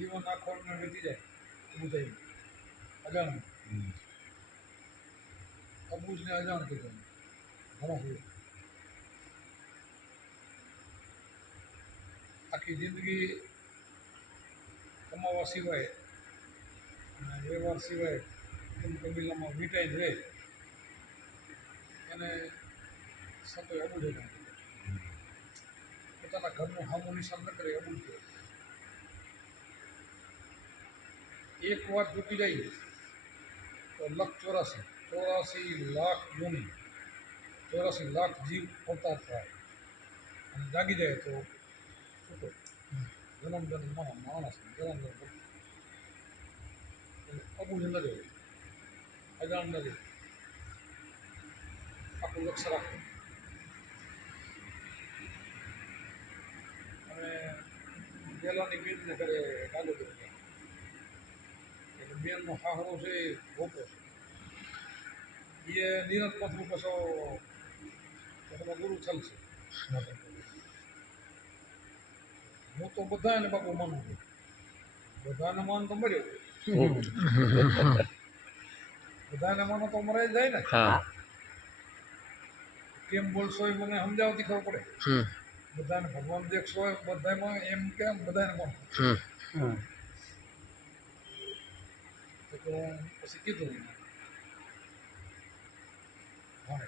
જીવન આખોને વીતી જાય અબુજાઈ અજાણ અબુજને અજાણ કીધું ઘણા હોય આખી જિંદગી કમાવા સિવાય અને વ્યવહાર સિવાય એમ કબીલામાં વીટાઈ રહે એને સતોય અબુજ અજાણ પોતાના ઘરનું હામું નિશાન ન કરે અબુજ કરે એક વાત ચૂકી જાય તો 1,84 લાખ યોની 84 લાખ જીવ અવતાર થાય અને જાગી જાય તો છૂટો જન્મ માણસ જન્મ અબુજ ન રહે અજાણ ન રહે આખું લક્ષ્ય રાખે અને પહેલાંની બેનને કરે કાગળ એટલે બેનનો હાહરો છે એ ગોપો છે એ નિરંત પથરું પાછો તમારો ગુરુ ચાલશે હું તો બધાને બાપુ માનું છું બધાને માન તો મર્યો બધાને માનો તો મરાઈ જાય ને કેમ બોલશો એ મને સમજાવતી ખબર પડે બધાને ભગવાન દેખશો બધામાં એમ કેમ બધાને માનો તો પછી કીધું હા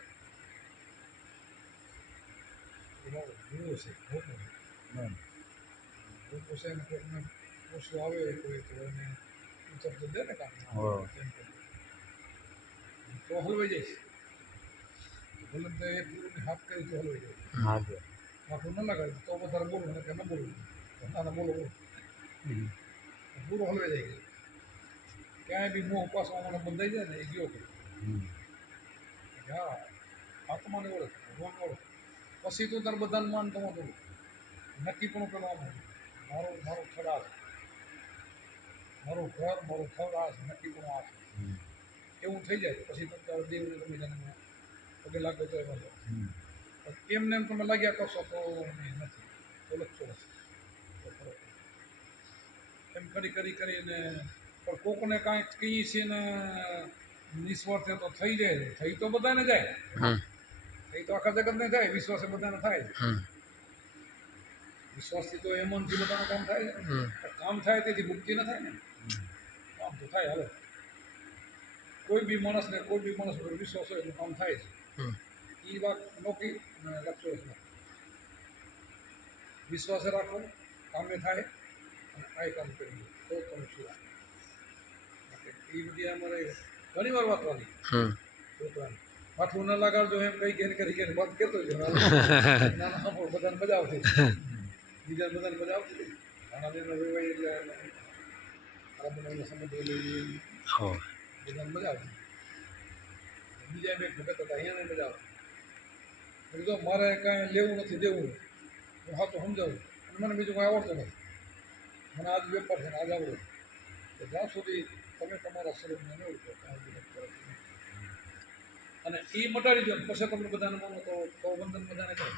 ગુરુ છે ગુરુ છે ને કોઈને ઓછું આવે કોઈ તો એને ઉત્તર તો દે ને કામ તો હલવાઈ જઈશ ભલે તો એક ગુરુની હાથ કરી તો હલવાઈ જાય માથું ન લગાવે તો વધારે બોલું ને કે ન બોલવું ના બોલો પૂરો હલવાઈ જાય ક્યાંય બી મોહ પાસમાં મને બંધાઈ જાય ને એ ગયો હા આત્માને ઓળખ ભગવાન ઓળખ પછી તો તાર બધાને માન તમારું નક્કી પણ કરવાનું મારું થડ આ છે મારું ઘર મારું થડ આ છે નક્કી પણ આ છે એવું થઈ જાય પછી તમે તારા દેવને તમે જાણે પગે લાગો તો એમાં એમને એમ તમે લાગ્યા કરશો તો નથી તો લખશો એમ કરીને પણ કોકને કાંઈક કહીએ છીએ ને નિસ્વાર્થે તો થઈ જાય થઈ તો બધાને જાય થઈ તો આખા જગતને થાય વિશ્વાસે બધાને થાય છે વિશ્વાસથી તો એમનથી બધાનું કામ થાય છે કામ થાય તેથી મુક્તિ ન થાય ને કામ તો થાય હવે કોઈ બી માણસ પર વિશ્વાસ હોય એનું કામ થાય છે એ વાત નોકી લખશો વિશ્વાસે રાખો કામે થાય અને આ કામ કરીએ તો તમે શું એ બધી અમારે ઘણી વાર વાત વાળી છોકરાને માથું ન લગાડજો એમ કઈ કરી વાત કહેતો જ નાના બધાને મજા આવતી બીજા બધાને મજા આવતી નાના બેનો વેવાય એટલે આ બનાવીને સમજ બધાને મજા આવતી બીજા બે ભગત હતા અહીંયાને મજા આવતી જો મારે કાંઈ લેવું નથી દેવું હું હા તો સમજાવું અને મને બીજું કાંઈ આવડતું નથી મને આજ વેપાર છે ને આજ આવડે તો જ્યાં સુધી તમે તમારા શરીરને ન ઓળખો અને એ મટાડી દો પછી તમને બધાને માનો તો વંદન બધાને કરે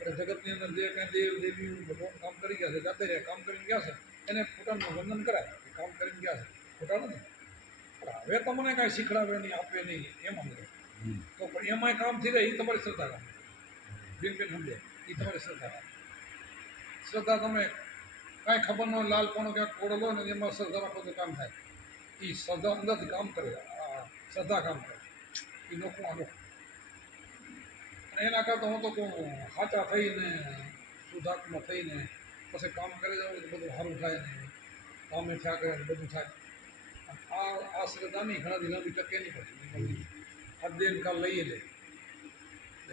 એટલે જગતની અંદર જે કાંઈ દેવ દેવી ભગવાન કામ કરી ગયા છે જાતે રહ્યા કામ કરીને ગયા છે એને પોતાનું વંદન કરાય કામ કરીને ગયા છે ખોટા નથી હવે તમને કાંઈ શીખડાવે નહીં આપે નહીં એમ સમજે તો પણ એમાંય કામ થઈ જાય એ તમારી શ્રદ્ધા કામ બેન સમજે એ તમારી શ્રદ્ધા કામ શ્રદ્ધા તમે કાંઈ ખબર ન હોય લાલપણો ક્યાંક કોડો લો ને એમાં શ્રદ્ધા રાખો તો કામ થાય એ શ્રદ્ધા અંદરથી કામ કરે શ્રદ્ધા કામ કરે એ લોકો અને એના કરતાં હું તો કહું સાચા થઈને શુદ્ધાત્મા થઈને પછી કામ કરી જાવ તો બધું સારું થાય ને કામે થયા કરે ને બધું થાય આ શ્રદ્ધાની ઘણા લાંબી ટકે નહીં પછી આ દેન કાલ લઈએ લે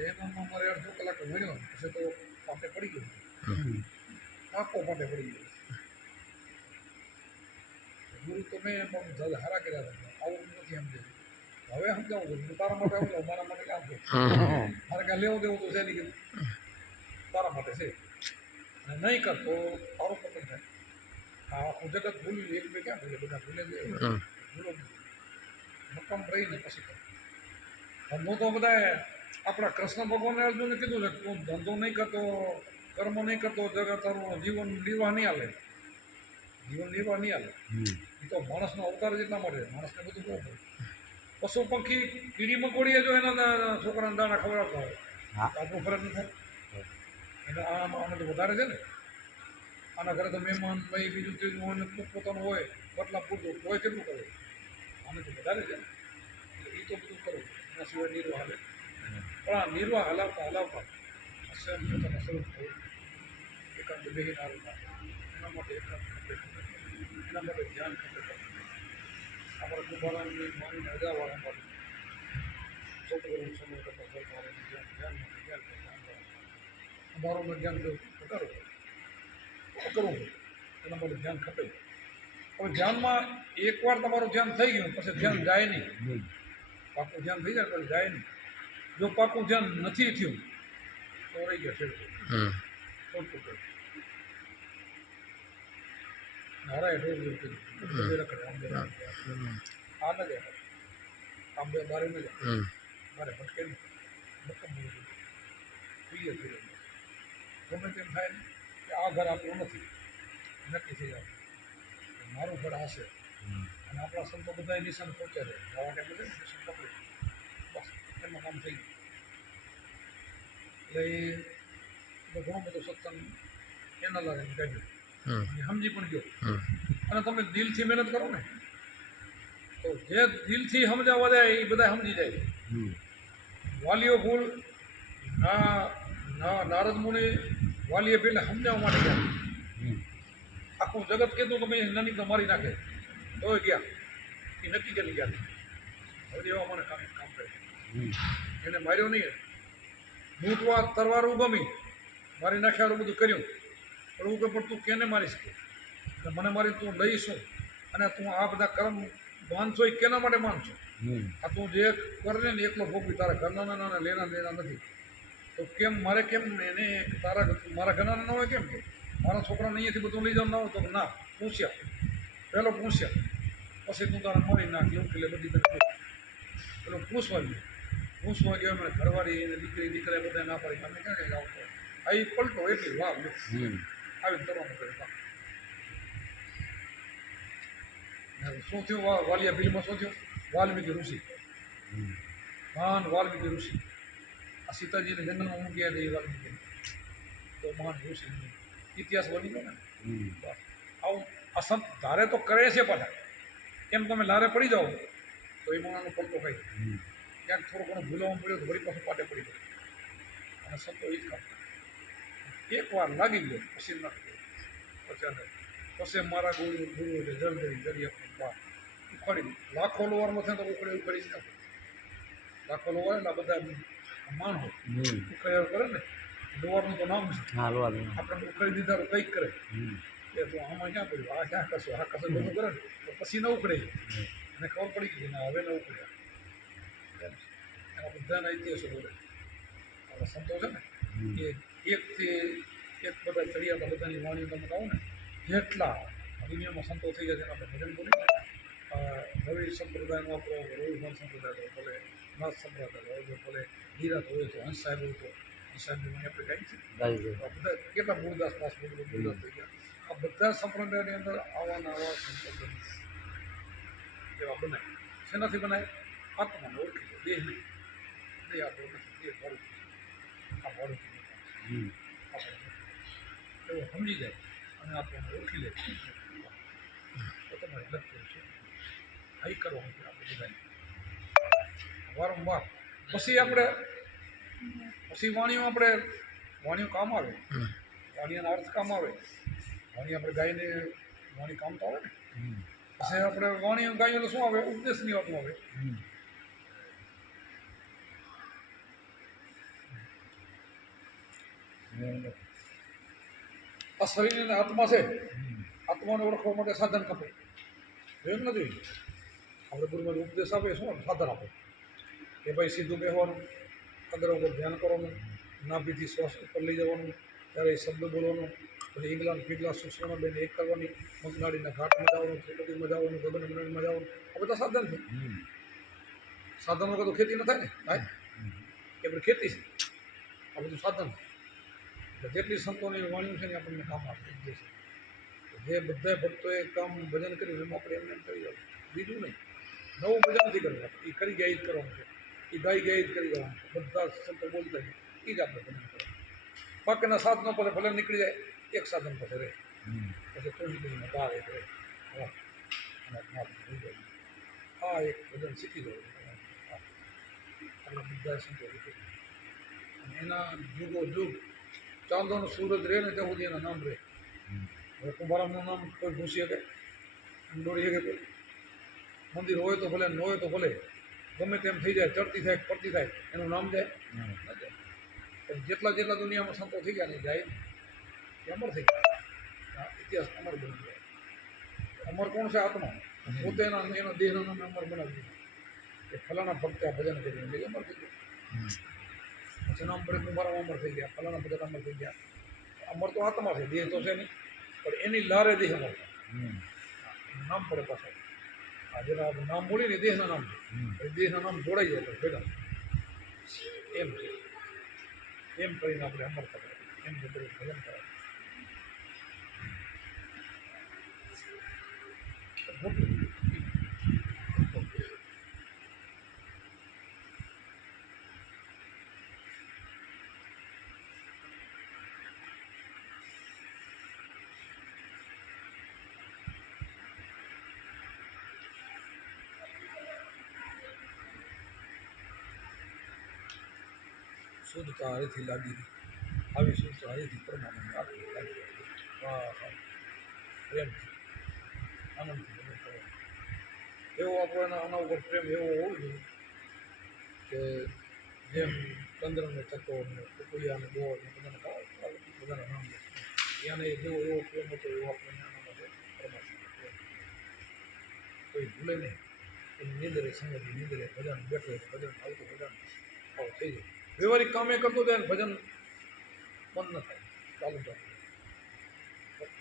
એમાં મારે અડધો કલાક ભણ્યો પછી તો પાટે પડી ગયો આખો પાટે પડી ગયો ગુરુ તો મેં હારા કર્યા હતા આવું નથી સમજે હવે સમજાવું છું તારા માટે આવું મારા માટે કામ છે મારે કાંઈ લેવું દેવું તો છે નહીં કીધું તારા માટે છે અને નહીં કરતો તારો પતન થાય હા આખું જગત ભૂલ્યું એક બે ક્યાં ભૂલે બધા ભૂલે ભૂલો મક્કમ રહીને પછી કરો ધંધો તો બધા આપણા કૃષ્ણ ભગવાને અર્જુને કીધું છે તું ધંધો નહીં કરતો કર્મ નહીં કરતો જગત તારું જીવન નિર્વાહ નહીં હાલે જીવન નિર્વાહ નહીં હાલે. એ તો માણસનો અવતાર જ એટલા માટે માણસને બધું બહુ પડે. પશુ પંખી કીડી મકોડીએ જો એના છોકરાના દાણા ખવડાવતા હોય આપણું ફરજ ન થાય. એને આને તો વધારે છે ને. આના ઘરે તો મહેમાન ભાઈ બીજું ત્રીજું હોય પોતાનું હોય બટલા પૂરતું હોય કેટલું કરે આને તો વધારે છે ને. એટલે એ તો બધું કરવું એના સિવાય નિર્વાહ હાલે. પણ આ નિર્વાહ હલાવતા સ્વયં પોતાના સ્વરૂપ થયું એકાંત બેહીને આવતા એના માટે એકાંત ખપે એના માટે ધ્યાન ખપે. આપણે કુંભારાની માનીને અજાવાળા માટે સૌથી સમય કરતા સરકારે ધ્યાન કરતા અંધારોનું ધ્યાન કરવું એના માટે ધ્યાન ખપે. હવે ધ્યાનમાં એકવાર તમારું ધ્યાન થઈ ગયું પછી ધ્યાન જાય નહીં. પાકું ધ્યાન થઈ જાય પછી જાય નહીં. જો પાકું ધ્યાન નથી થયું તો રહી ગયા છેડતું છોડતું કર્યું હારાય ઢોર જેવું રખડે આમ બે આ ન જાય આમ બે બારે ન જાય મારે ભટકે નહીં ભટકમ જોઈએ જોઈએ ગમે તેમ થાય ને કે આ ઘર આપણું નથી નક્કી થઈ જાય મારું ઘર હશે અને આપણા સંતો બધા નિશાન પહોંચે છે જવા ટાઈમે છે નિશાન પકડે બસ એમાં કામ થઈ ગયું. એટલે ઘણો બધો સત્સંગ એના લાગે કાઢ્યો સમજી પણ ગયો. અને તમે દિલથી મહેનત કરો ને તો જે દિલથી સમજાવવા જાય એ બધા સમજી જાય. વાલીઓ ભૂલ નારદ મુનિ વાલીએ પેલા સમજાવવા માટે ગયા. આખું જગત કીધું કે ભાઈ નાની તો મારી નાખે તો ગયા એ નક્કી કરી ગયા. હવે એવા મને કામ કરે એને માર્યો નહીં લૂંટવા તરવારું ગમી મારી નાખ્યા બધું કર્યું પણ હું કે પણ તું કેને મારી શકે મને મારી તું લઈશું અને તું આ બધા કર્મ માનશો એ કેના માટે માનશો. આ તું જે કરે ને એકલો ભોગવી તારા ઘરના નાના લેના નથી તો કેમ મારે કેમ એને મારા ઘરના ન હોય કેમ કે મારા છોકરાને અહીંયાથી બધું લઈ જવાનું ના હોય તો ના પૂછ્યા પહેલો પૂછ્યા પછી તું તારા મારી નાખ એવું એટલે બધી તને પેલો પૂછવા ગયો એમણે ઘરવાળી એને દીકરા બધા ના પાડી અમે ક્યાં આવતો આ એ પલટો એટલી વાહ આવી કરવાનું કરે શું થયું વાલિયા બિલમાં શું થયું વાલ્મીકી ઋષિ મહાન વાલ્મીકી ઋષિ આ સીતાજીને જંગલમાં મૂક્યા હતા એ વાલ્મીકી તો મહાન ઋષિ ઇતિહાસ બની ગયો ને. આવું આ સંત ધારે તો કરે છે પાછા એમ તમે લારે પડી જાઓ તો એ માણસનો પલટો ખાઈ ક્યાંક થોડો ઘણો ભૂલવામાં પડ્યો તો વળી પાછું પાટે પડી ગયો અને સંતો એ જ કામ એકવાર લાગી ગયો પછી નાખી ગયો પછી મારા ગુરુ છે જળદરી દરિયા ઉખાડી લાખો લોવારમાં થાય તો ઉખડી જ નાખો લાખો લોવાર એટલે બધા માણસો ઉખડ્યા કરે ને લોવારનું તો નામ છે આપણે ઉખડી દીધા તો કંઈક કરે એ તો આમાં ક્યાં પડ્યું આ ક્યાં કરશો આ કશું બધું કરે ને તો પછી ન ઉખડે અને ખબર પડી ગઈ ને હવે ન ઉખડ્યા એના બધાના ઇતિહાસો બોલે આપણા સંતો છે ને એ એકથી એક બધા ચડિયાતા બધાની વાણીઓ તમે કહો ને જેટલા દુનિયામાં સંતો થઈ ગયા છે આપણે ભજન બોલીએ રવિ સંપ્રદાયનો આપણો રવિભાન સંપ્રદાય બોલે નાથ સંપ્રદાય હોય બોલે ગીરાત હોય તો હંસ સાહેબ હોય તો હંસ સાહેબની વાણી આપણે ગાઈ છે બધા કેટલા મૂળદાસ પાસ મૂળદાસ થઈ ગયા. આ બધા સંપ્રદાયની અંદર આવા સંતો એવા બનાય શેનાથી બનાય આત્માને ઓળખી લો દેહ નહીં દેહ આપણો નથી દેહ ભાડું આ ભાડું આપણે એવું સમજી જાય અને આપણને ઓળખી લે તો તમારે લક્ષ્ય છે આ કરવાનું છે આપણે બધાને વારંવાર. પછી વાણીઓ કામ આવે વાણીઓના અર્થ કામ આવે વાણી આપણે ગાઈને વાણી કામ તો આવે ને પછી આપણે વાણીઓ ગાઈએ તો શું આવે ઉપદેશની વાતો આવે. આ શરીરની આત્મા છે આત્માને ઓળખવા માટે સાધન ખપે એમ નથી આપણે ગુરુમાં ઉપદેશ આપે શું સાધન આપે કે ભાઈ સીધું બેસવાનું અગ્ર ઉપર ધ્યાન કરવાનું નાભીથી શ્વાસ ઉપર લઈ જવાનું ત્યારે એ શબ્દ બોલવાનું પછી ઈગલા સૂક્ષ્મમાં બેને એક કરવાની મગનાડીના ઘાટમાં જવાનું ત્રિપતિમાં જવાનું ગગનમંડળમાં જવાનું આ બધા સાધન છે. સાધન વગર તો ખેતી ન થાય ને ભાઈ કે આપણે ખેતી છે આ બધું સાધન છે. જેટલી સંતોની વાણીઓ છે ને આપણને કામ આપે છે જે બધા ભક્તોએ કામ ભજન કર્યું એમાં આપણે એમને એમ કરી જવું, બીજું નહીં. નવું ભજન નથી કરવું, એ કરી ગયા એ જ કરવાનું છે, એ ગાઈ ગયા એ જ કરી જવાનું છે. બધા સંતો બોલતા છે એ જ આપણે ભજન કરવાનું. બાકીના સાધનો પછી ભલે નીકળી જાય, એક સાધન પછી રહે, પછી થોડી થોડીને બહાર એક રહે. હા, એક ભજન શીખી જવું આપણે બધા સંતો શીખી. એના જુગો જુગ ચાંદોનો સૂરજ રહે ને ત્યાં સુધી એના નામ રહે. હવે કુંભારામનું નામ કોઈ ભૂસી શકે, દોડી શકે કોઈ? મંદિર હોય તો ભલે, ન હોય તો ભલે, ગમે તેમ થઈ જાય, ચડતી થાય પડતી થાય, એનું નામ જાય ન જાય. પણ જેટલા જેટલા દુનિયામાં સંતો થઈ ગયા ને જાય એ અમર થઈ ગયા. ઇતિહાસ અમર બની જાય. અમર કોણ છે? આત્મા. પોતે એના દેહનું નામ અમર બનાવી દીધું કે ફલાણા ભક્તે આ ભજન કર્યું એટલે અમર થઈ ગયું. પછી નામ પડે કુંભારામ અમર થઈ ગયા, ફલાણા ભગત અમર થઈ ગયા. અમર તો આત્મા છે, દેહ તો છે નહીં, પણ એની લારે દેહ અમર છે. નામ પડે પાછળ. આ જેના નામ બોલીને દેહના નામ, દેહના નામ જોડાઈ જાય તો ભેગા એમ છે. એમ કરીને આપણે અમર કરે, એમ જે બધું ભજન કરે. શુદ્ધતા હરેથી લાગી, આવી શુદ્ધતા હરેથી પરમાનંદ લાગી લાગી. પ્રેમથી આનંદથી બધું કરે. એવો આપણો આના ઉપર પ્રેમ એવો હોવો જોઈએ કે જેમ ચંદ્રને ચકો ને કુકુયાને ગોળ ને બધાને ખાવા બધાના નામ લે. એને જેવો એવો પ્રેમ હતો એવો આપણને આના માટે પરમાત્મા પ્રેમ. કોઈ ભૂલે નહીં. એની નિંદરે સંગતિ નિંદરે ભજન બેઠો ભજન આવતું ભજન આવું થઈ જાય. વ્યવહારિક કામે કરતો જાય ને ભજન બંધ ન થાય, ચાલુ થાય.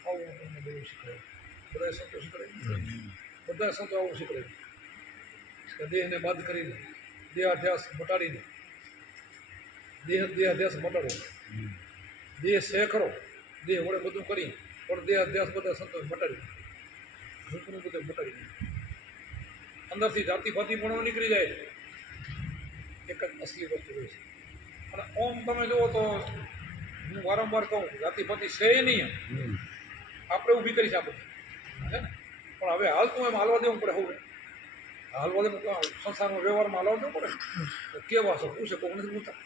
આવું તમને બધું શીખવાય. બધા સંતો શીખવાય, બધા સંતો આવું શીખવાય કે દેહને બાદ કરીને, દેહાધ્યાસ મટાડીને, દેહાધ્યાસ મટાડો, દેહ સે કરો, દેહ વડે બધું કરી, પણ દેહાધ્યાસ બધા સંતો મટાડી, ભૂખનું બધું મટાડી. અંદરથી જાતિ ભાતિ પણ નીકળી જાય, એક જ અસલી વસ્તુ હોય છે. અને ઓમ તમે જુઓ તો હું વારંવાર કહું, જાતિ ભાતિ છે નહીં, આપણે ઊભી કરી છે આપણે, છે ને. પણ હવે હાલતું એમ હાલવા દેવું પડે. હવે હાલવા દેવું, સંસારમાં વ્યવહારમાં હાલવા દેવું પડે. તો કેવા છો પૂછે, કોઈ નથી પૂછતા.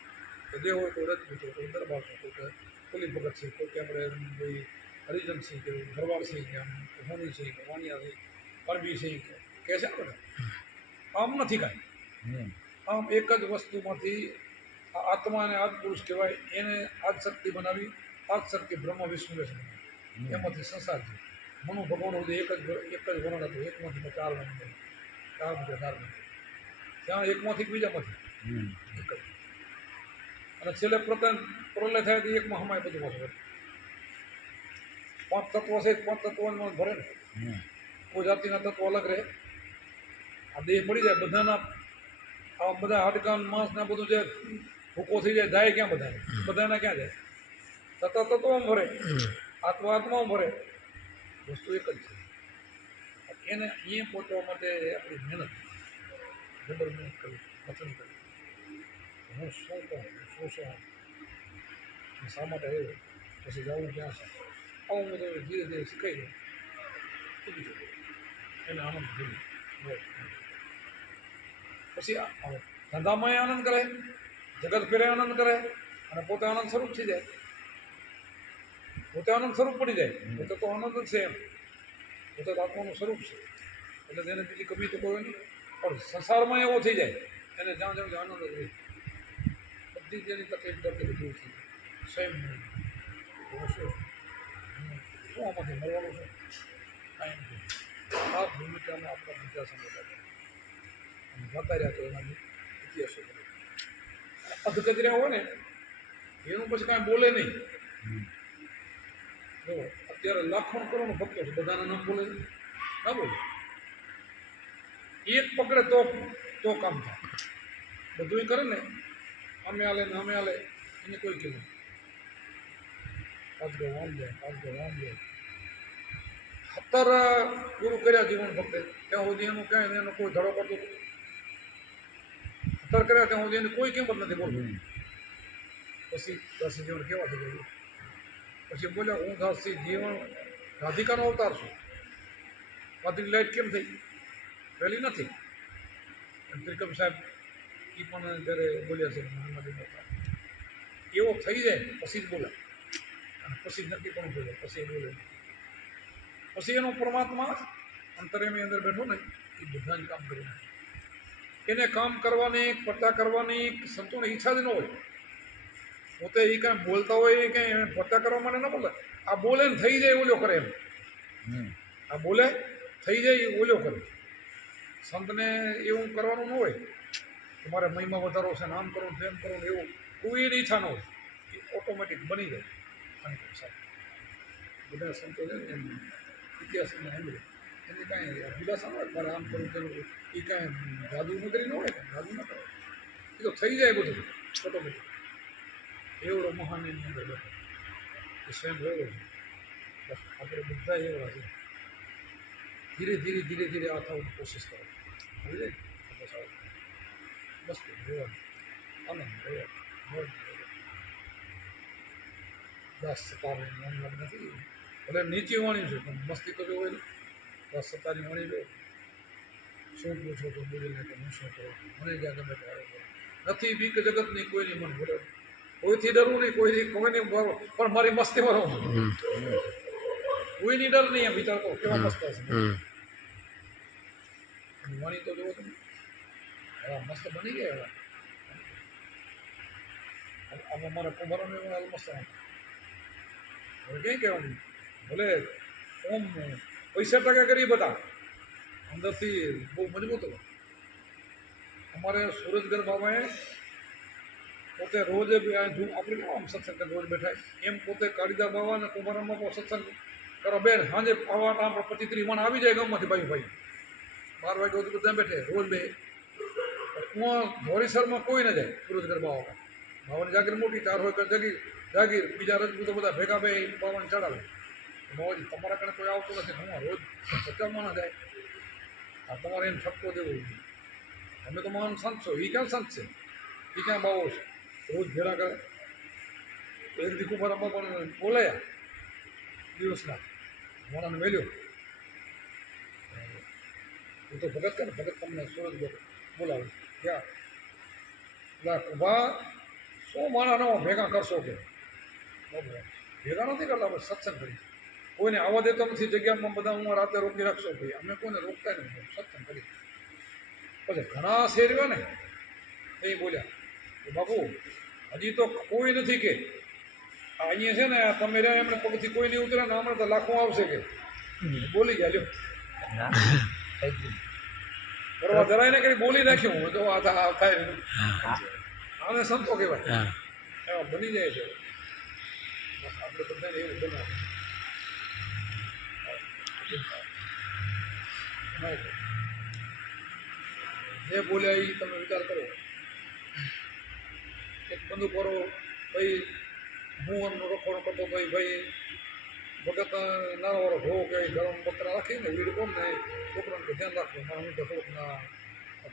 તો દેવ હોય તો રજ પૂછો, કોઈ દરબાર છો, કોઈ કુલી ભગત છે, કોઈ કે આપણે કોઈ હરિજન સિંહ કે ભરવાડ સિંહ કે હોની સિંહ કે વાણિયા સિંહ પરબી સિંહ કે છે આપણે. આમ નથી કાંઈ. આમ એક જ વસ્તુમાંથી આત્મા અને આદપુરુષ કહેવાય, એને આદશક્તિ બનાવી, આદશક્તિ બ્રહ્મ વિષ્ણુવેશ બનાવી. એમાંથી સંસાર છે. મનુ ભગવાન સુધી એક જ વર્ણ હતું, એકમાંથી 4 વર્ણ બને, 4 ત્યાં એકમાંથી બીજામાંથી એક જ. અને છેલ્લે પ્રલય થાય તો એકમાં હમાય બધું પાછું. 5 તત્વો છે, 5 તત્વોમાં ભરે ને. કોઈ જાતિના તત્વો અલગ રહે. આ દેહ પડી જાય બધાના, આ બધા હાડકાન માંસ ને બધું જે ભૂકો થઈ જાય ક્યાં બધાના ક્યાં જાય? તત્વમાં ભરે, આત્મામાં ભરે. વસ્તુ એક જ છે. એને અહીંયા પહોંચવા માટે આપણી મહેનત, જબર મહેનત કરવી, વચન કરવી. હું શું કહું, શું શા માટે આવ્યો, પછી જવું ક્યાં છે, આવું બધું ધીરે ધીરે શીખાઈ જાય. એને આનંદ જોઈએ. પછી ધંધામાં આનંદ કરે, જગત ફેરે આનંદ કરે, અને પોતે આનંદ સ્વરૂપ થઈ જાય. પોતે આનંદ સ્વરૂપ પડી જાય. પોતે તો આનંદ જ છે એમ, પોતે તો આત્માનું સ્વરૂપ છે. એટલે તેને બીજી કમી તો કોઈ નહીં. પણ સંસારમાં એવો થઈ જાય, એને જ્યાં જ્યાં આનંદ જ રહે. બધી જેની તકલીફ દૂર થઈ જાય. સ્વયં શું આમાંથી મળવાનું છે? કાંઈ નથી. આ ભૂમિકામાં આપણા બીજા સમજતા જતા રહ્યા તો એના ઇતિહાસો કરે. અધગત રહ્યા હોય ને એનું પછી કાંઈ બોલે નહીં. જો અત્યારે લાખો કરોડો ભક્તો છે, બધાના નામ બોલે છે ના બોલે. એક પકડે તો કામ થાય. બધું કરે ને અમે હાલે ને અમે હાલે, એને કોઈ કહેવું. આજગો વામ જાય, આજગો વામ જાય. અત્યારે પૂરું કર્યા જીવન ફક્ત ત્યાં સુધી એનું ક્યાંય એનો કોઈ ધડો કરતો અત્યારે કર્યા ત્યાં સુધી એની કોઈ કિંમત નથી બોલવું. પછી દાસી જીવન કેવા થઈ ગયું. પછી બોલ્યા હું દાસી જીવન રાધિકાનો અવતાર છું. રાધિની લાઈટ કેમ થઈ? પહેલી નથી. ત્રિકમ સાહેબ એ પણ જ્યારે બોલ્યા છે એવો થઈ જાય પછી જ બોલે અને પછી જ નક્કી પણ બોલે પછી બોલે. પછી એનો પરમાત્મા અંતરેની અંદર બેઠો ને એ બધા જ કામ કરી નાખે. એને કામ કરવાની પટ્ટા કરવાની સંતોની ઈચ્છા જ ન હોય. પોતે એ કાંઈ બોલતા હોય એ કાંઈ પટ્ટા કરવા માટે ન બોલે. આ બોલે ને થઈ જાય ઓલો કરે એમ. આ બોલે થઈ જાય એ ઓલો કરે. સંતને એવું કરવાનું ન હોય કે મારે મહિમા વધારો છે ને આમ કરવું તેમ કરવું એવું કોઈની ઈચ્છા ન હોય. એ ઓટોમેટિક બની જાય. અને બધા સંતો છે ને એમ ઇતિહાસમાં સાંભળ્યું એને કાંઈ અભિલાષા ન હોય મારે આમ કરવું તેનું એ કાંઈ જાદુ નગરી ન હોય જાદુ ન કરે. એ તો થઈ જાય બધું ઓટોમેટિક. એવડો મહાન એની અંદર બેઠો એ સ્વયં રહ્યો છે. બસ આપણે બધા એવા છે. ધીરે ધીરે ધીરે ધીરે આ થવાની કોશિશ કરો. આવી જાય બસ આવે બસ રહેવાનું આનંદ રહેવાનું દસ સત્તાની મન નથી. ભલે નીચી વાણી છે પણ મસ્તી તો હોય ને. દસ સત્તાની વાણી લો શું પૂછો તો બોલીને કે હું શું કરું મને જ્યાં ગમે ત્યારે નથી બીક જગતની કોઈની મન ભરે. કોઈથી ડરવું નહીં કોઈની ભરો પણ મારી મસ્તી ભરો કોઈની ડર નહીં. એમ વિચાર કરો કેવા મસ્ત હશે. વાણી તો જોવો તમે એવા મસ્ત બની ગયા. આમાં મારા કુંભારોને હાલ મસ્ત હવે કંઈ કહેવાનું ભલે ઓમ પૈસા ટકા કરી બધા અંદરથી બહુ મજબૂત હતો. અમારે સુરજગર બાબાએ પોતે રોજ આપણે આમ સત્સંગ રોજ બેઠા એમ પોતે કાળીદા બાબા અને કુંભારામાં પણ સત્સંગ કરો બેન સાંજે આવવાના આપણે 25-30 માણ આવી જાય ગામમાંથી ભાઈ 12 વાગે સુધી બધા બેઠે રોજ બે. હું ધોરીસરમાં કોઈ ન જાય સુરજગર બાબા બાવાની જાગીર મોટી 4 હોય જાગીર બીજા રજપૂતો બધા ભેગા બે બાવાને ચડાવે. બાવાજી તમારા કારણે કોઈ આવતું નથી હું રોજ 50 માણસ જાય. આ તમારે એને ઠપકો દેવો તમે તો મહાન સંત છો. એ ક્યાં સંત છે? એ ક્યાં બાવો છે? રોજ ભેળા કરે. એક દીકુ બરાબર પણ બોલાયા દિવસના મોણાને મેલ્યો એ તો ભગત કરે. ભગત તમને સુરત બોલાવે ક્યાં કુંભા 100 માણસનો ભેગા કરશો કે ભેગા નથી કરતા. આપણે સત્સંગ કરી કોઈને આવવા દેતો નથી જગ્યામાં બધા હું રાતે રોકી રાખશો ભાઈ અમે કોઈને રોકતા નથી સત્સંગ કરી. પછી ઘણા શેરવ્યા ને એ બોલ્યા કે બાપુ હજી તો કોઈ નથી કે અહીંયા છે ને તમે રહ્યા એમને પગથી કોઈ નહીં ઉતરે ને હમણાં તો લાખો આવશે કે બોલી ગયા લ્યો કરવા જરાય ને કરી બોલી નાખ્યું. હું તો આ થાય આને સંતો કહેવાય. એવા બની જાય છે. બસ આપણે બધાને એવું બનાવે જે બોલ્યા એ તમે વિચાર કરો. એક બંધુ કરો ભાઈ હું એમનો રખોડો કરતો ભાઈ ભગત નાનો વાળો ભો કે ગરમ બકરા રાખીને વીડ કોમ ને છોકરાને તો ધ્યાન રાખવું મારે હું તો થોડુંક ના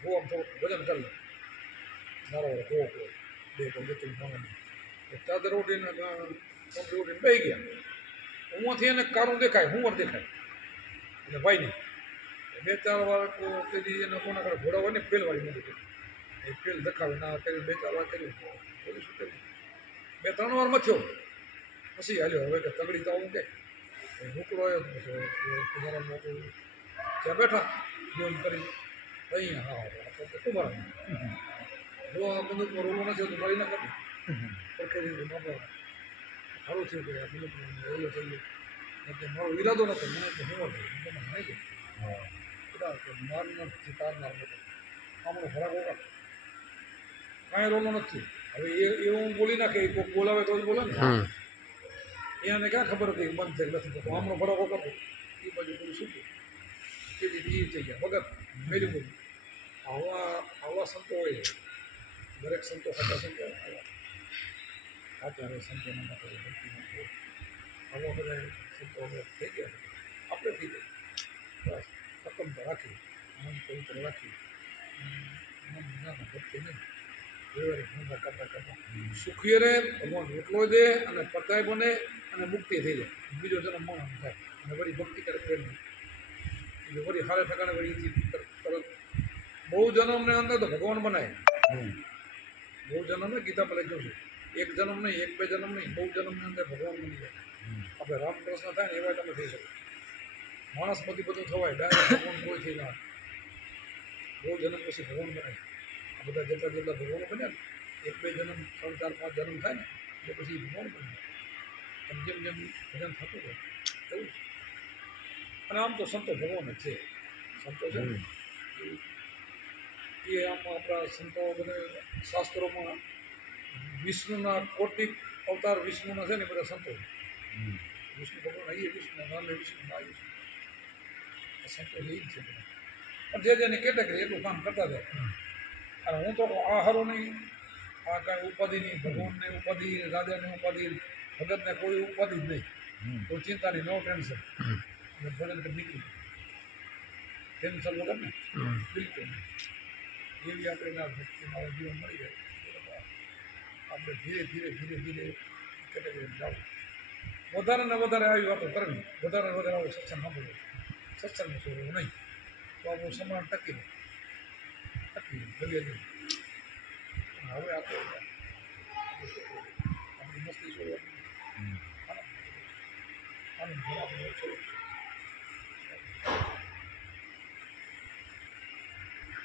ભોમ થોડુંક ભજન કરી લે નાનો વાળો ભો કે બે જતું ભણવાનું ચાદર ઉડીને કોંકરી ઉડીને બેસી ગયા. ઉમાંથી એને કારું દેખાય હુંવર દેખાય એટલે ભાઈ નહીં 2-4 વાર તેથી એને કોના કરે ઘોડા હોય ને ફેલવાળી મૂકી એ ફેલ દેખાવે ના કરી 2-4 વાર કર્યું બધું શું કર્યું 2-3 વાર મથ્યો પછી હાલ્યો હવે કે તગડી તો આવું કે ઢોકળો આવ્યો કુમારા ત્યાં બેઠા જોન કરી અહીંયા હા કુમારા જો આ બંદૂકમાં રોલો નથી તો મારી ના કરી પડખેથી બાપા સારું થયું કે આ બંદૂકમાં ઓલો થઈ ગયો મારો ઈરાદો નતો મને તો હિંમત મને નહીં ગયો મારનાર તારનાર બધું આમનો ફરાક હોગા કાંઈ રોલો નથી. હવે એવું હું બોલી નાખે કોઈ બોલાવે તો જ બોલે ને એને ક્યાં ખબર હતી બંધ થઈ નથી થતો આમનો ફરાકો કરતો એ બાજુ બધું શું તેથી એ થઈ ગયા વગર મેળ્યું બધું. આવા સંતો હોય દરેક સંતો સાચા સંતો સાચા હવે સંતોના માટે ભક્તિ આવા બધા સંતો હવે થઈ ગયા આપણે થઈ જાય બસ સકમતા રાખી મન પવિત્ર રાખી મન નાના ભક્તિ નહીં વ્યવહારિક ધંધા કરતા કરતા સુખી રહે ભગવાન રોટલો દે અને પતાય બને અને મુક્તિ થઈ જાય બીજો જન્મ માણસ થાય અને વળી ભક્તિ કરે પ્રેમ એટલે વળી હારે ઠકાણે વળી તરત બહુ જન્મને અંદર તો ભગવાન બનાય બહુ જન્મ ને ગીતા પર લખ્યું છે એક જન્મ નહીં એક બે જન્મ નહીં બહુ જન્મની અંદર ભગવાન બની જાય આપણે રામકૃષ્ણ થાય ને એવા તમે થઈ શકો માણસ બધું થવાય ડાયરેક્ટ ભગવાન કોઈ થઈ ના બહુ જન્મ પછી ભગવાન બને આ બધા જેટલા ભગવાન બન્યા ને એક બે જન્મ 3 4 5 જન્મ થાય ને એટલે પછી ભગવાન બને અને જેમ જેમ ભજન થતું હોય એવું અને આમ તો સંતો ભગવાન જ છે સંતો છે ને એ આમ આપણા સંતો બધા શાસ્ત્રોમાં વિષ્ણુના કોટિક અવતાર વિષ્ણુના છે ને બધા સંતો વિષ્ણુ ભગવાન અહીં વિષ્ણુ નામે વિષ્ણુ ના વિષ્ણુ સંતો એ જ છે બધા પણ જે જેની કેટેગરી એટલું કામ કરતા જાય અને હું તો આ હારું નહીં આ કાંઈ ઉપાધિ નહીં ભગવાનને ઉપાધિ રાજાને ઉપાધિ ભગતને કોઈ ઉપાધિ જ નહીં કોઈ ચિંતા નહીં નો ટેન્શન અને ભજન કરી નીકળી ટેન્શન વગર ને બિલકુલ નહીં એવી આપણે ના ભક્તિ મારું જીવન મળી જાય આપણે ધીરે ધીરે કેટેગરી જાવું વધારે ને વધારે આવી વાતો કરવી વધારે ને વધારે આવો સત્સંગ સાંભળવો સત્સંગમાં છોડવું નહીં તો આપણું સમરણ ટકી ભલે નહીં હવે આપણી મસ્તી છોડવાની આનંદ આપણે છોડવું